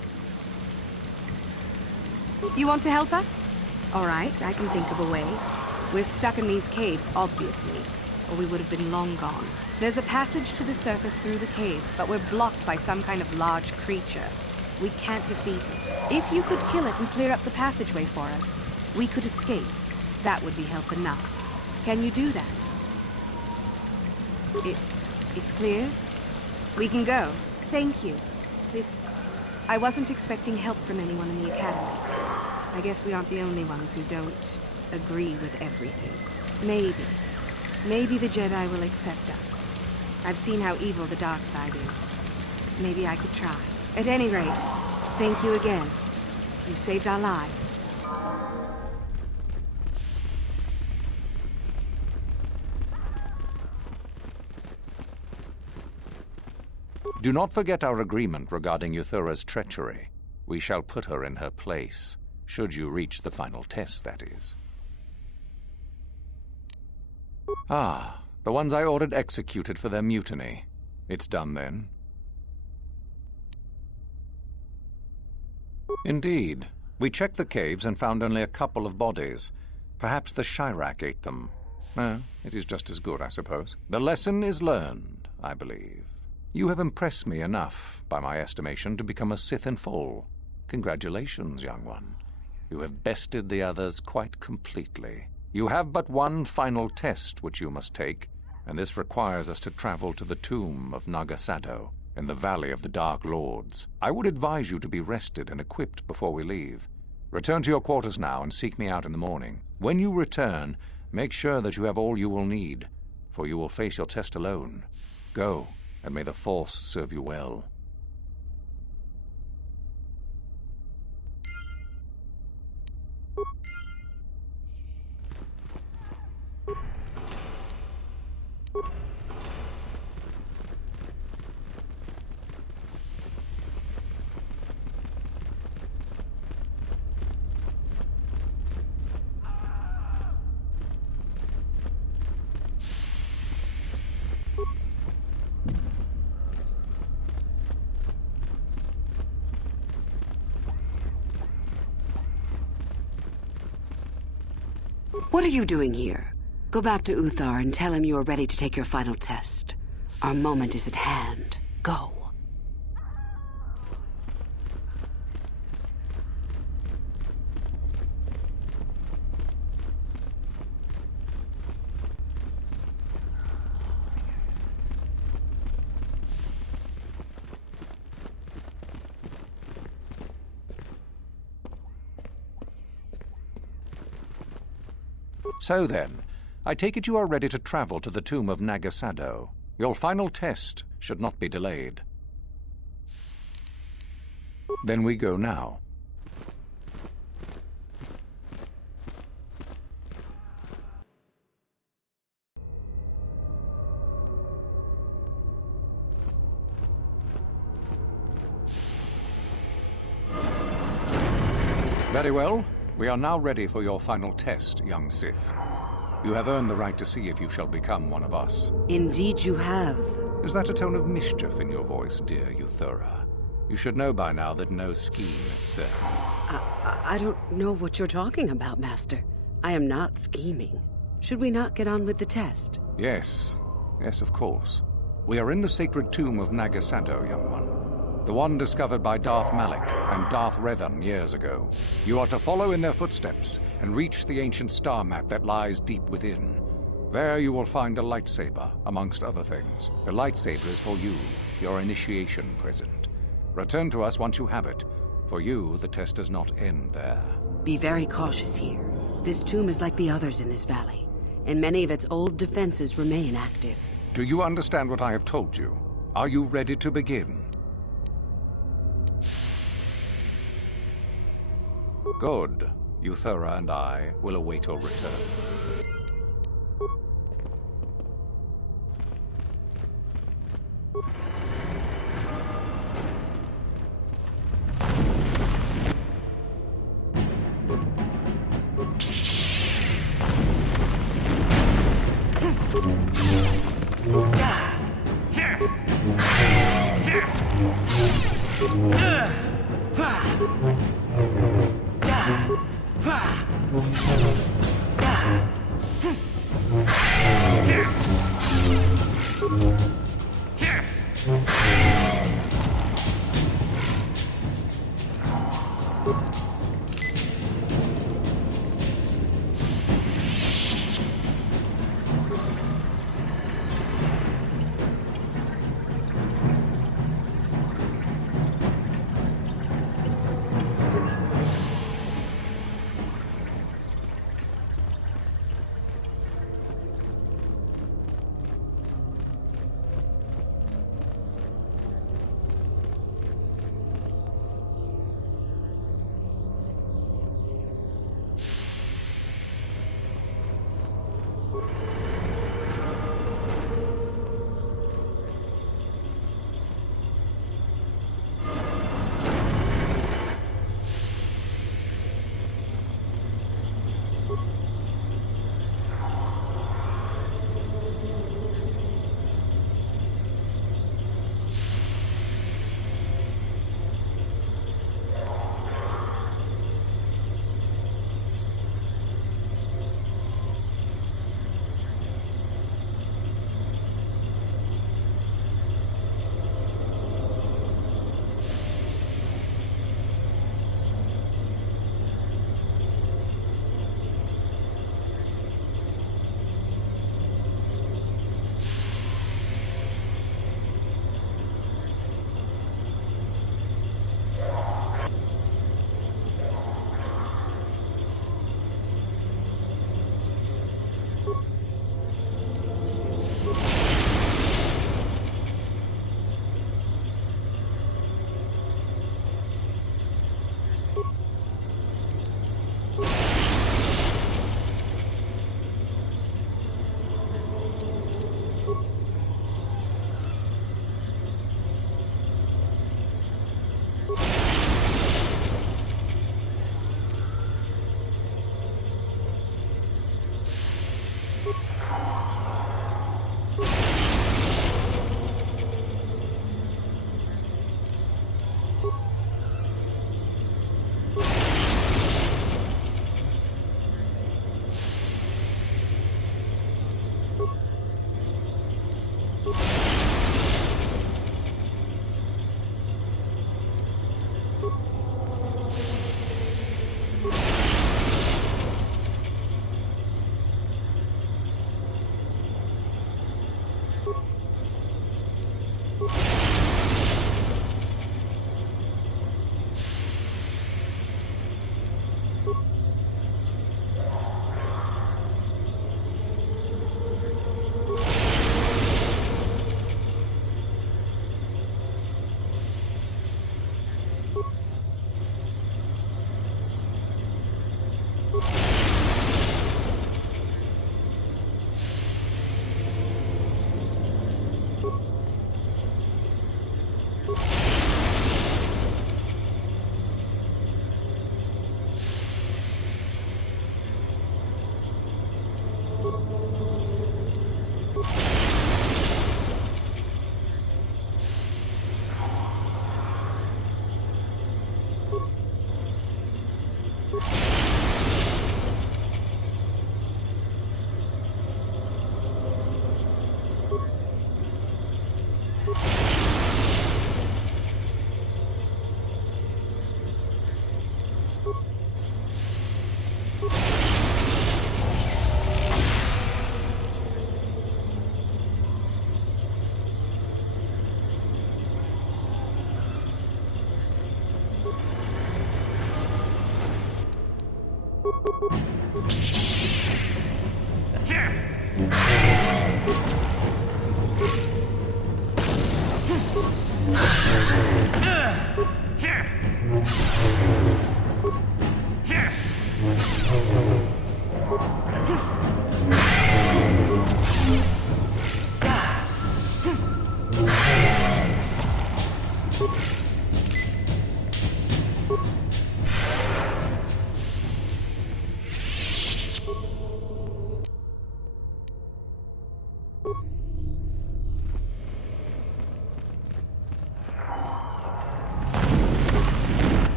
You want to help us? All right, I can think of a way. We're stuck in these caves, obviously, or we would have been long gone. There's a passage to the surface through the caves, but we're blocked by some kind of large creature. We can't defeat it. If you could kill it and clear up the passageway for us, we could escape. That would be help enough. Can you do that? It's clear? We can go. Thank you. I wasn't expecting help from anyone in the Academy. I guess we aren't the only ones who don't agree with everything. Maybe the Jedi will accept us. I've seen how evil the dark side is. Maybe I could try. At any rate, thank you again. You've saved our lives. Do not forget our agreement regarding Euthura's treachery. We shall put her in her place, should you reach the final test, that is. Ah, the ones I ordered executed for their mutiny. It's done then. Indeed. We checked the caves and found only a couple of bodies. Perhaps the Chirac ate them. It is just as good, I suppose. The lesson is learned, I believe. You have impressed me enough, by my estimation, to become a Sith in full. Congratulations, young one. You have bested the others quite completely. You have but one final test which you must take, and this requires us to travel to the tomb of Nagasado, in the Valley of the Dark Lords. I would advise you to be rested and equipped before we leave. Return to your quarters now and seek me out in the morning. When you return, make sure that you have all you will need, for you will face your test alone. Go, and may the Force serve you well. What are you doing here? Go back to Uthar and tell him you are ready to take your final test. Our moment is at hand. Go. So then, I take it you are ready to travel to the tomb of Nagasado. Your final test should not be delayed. Then we go now. Very well. We are now ready for your final test, young Sith. You have earned the right to see if you shall become one of us. Indeed you have. Is that a tone of mischief in your voice, dear Euthura? You should know by now that no scheme is certain. I don't know what you're talking about, Master. I am not scheming. Should we not get on with the test? Yes. Yes, of course. We are in the sacred tomb of Nagasado, young one. The one discovered by Darth Malak and Darth Revan years ago. You are to follow in their footsteps and reach the ancient star map that lies deep within. There you will find a lightsaber, amongst other things. The lightsaber is for you, your initiation present. Return to us once you have it. For you, the test does not end there. Be very cautious here. This tomb is like the others in this valley, and many of its old defenses remain active. Do you understand what I have told you? Are you ready to begin? Good. Euthura and I will await your return.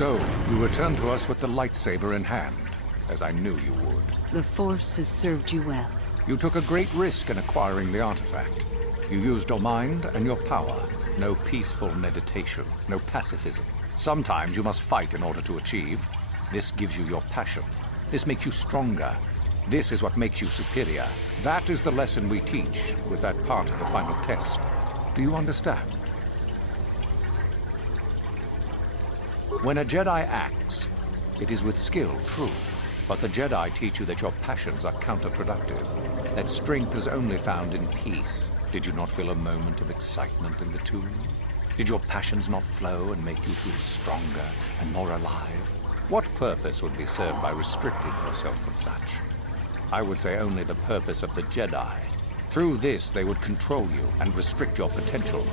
So, you return to us with the lightsaber in hand, as I knew you would. The Force has served you well. You took a great risk in acquiring the artifact. You used your mind and your power. No peaceful meditation, no pacifism. Sometimes you must fight in order to achieve. This gives you your passion. This makes you stronger. This is what makes you superior. That is the lesson we teach with that part of the final test. Do you understand? When a Jedi acts, it is with skill, true. But the Jedi teach you that your passions are counterproductive. That strength is only found in peace. Did you not feel a moment of excitement in the tomb? Did your passions not flow and make you feel stronger and more alive? What purpose would be served by restricting yourself from such? I would say only the purpose of the Jedi. Through this, they would control you and restrict your potential.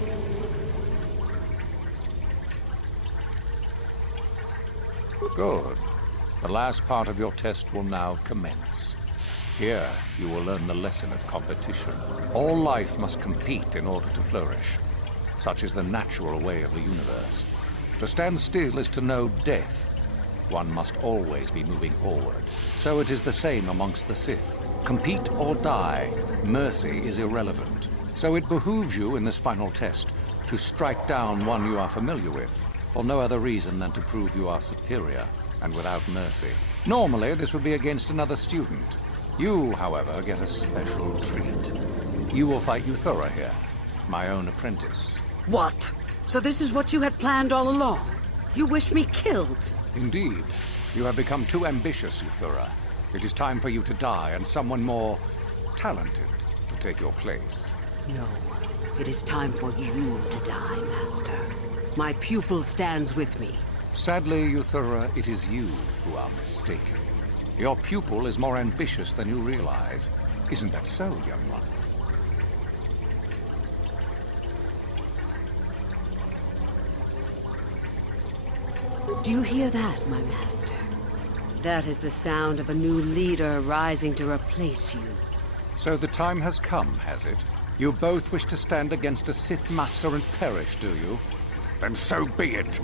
Good. The last part of your test will now commence. Here, you will learn the lesson of competition. All life must compete in order to flourish. Such is the natural way of the universe. To stand still is to know death. One must always be moving forward. So it is the same amongst the Sith. Compete or die. Mercy is irrelevant. So it behooves you in this final test to strike down one you are familiar with, for no other reason than to prove you are superior and without mercy. Normally, this would be against another student. You, however, get a special treat. You will fight Euthura here, my own apprentice. What? So this is what you had planned all along? You wish me killed? Indeed. You have become too ambitious, Euthura. It is time for you to die and someone more talented to take your place. No. It is time for you to die, Master. My pupil stands with me. Sadly, Euthura, it is you who are mistaken. Your pupil is more ambitious than you realize. Isn't that so, young one? Do you hear that, my master? That is the sound of a new leader rising to replace you. So the time has come, has it? You both wish to stand against a Sith Master and perish, do you? Then so be it!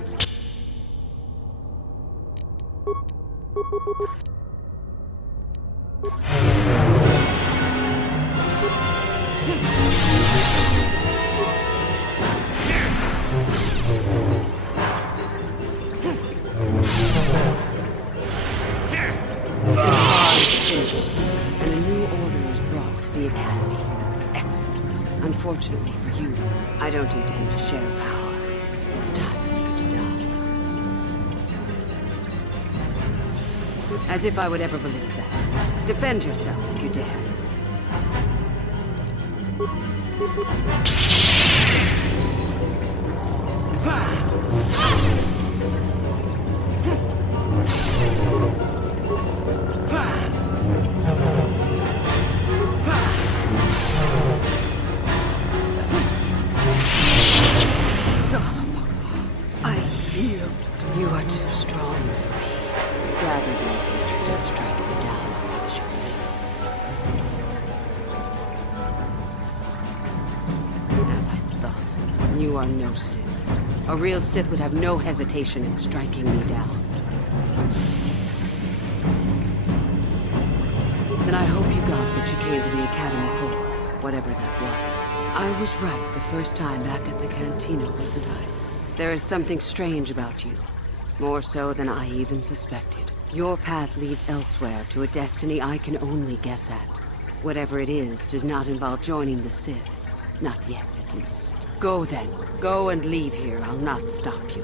And a new order is brought to the Academy. Excellent. Unfortunately for you, I don't intend to share power. It's time for you to die. As if I would ever believe that. Defend yourself if you dare. I yield. You are too strong for me. Rather than hatred and strike me down foolishly. As I thought, you are no Sith. A real Sith would have no hesitation in striking me down. Then I hope you got what you came to the Academy for, whatever that was. I was right the first time back at the Cantina, wasn't I? There is something strange about you. More so than I even suspected. Your path leads elsewhere to a destiny I can only guess at. Whatever it is does not involve joining the Sith. Not yet, at least. Go then. Go and leave here. I'll not stop you.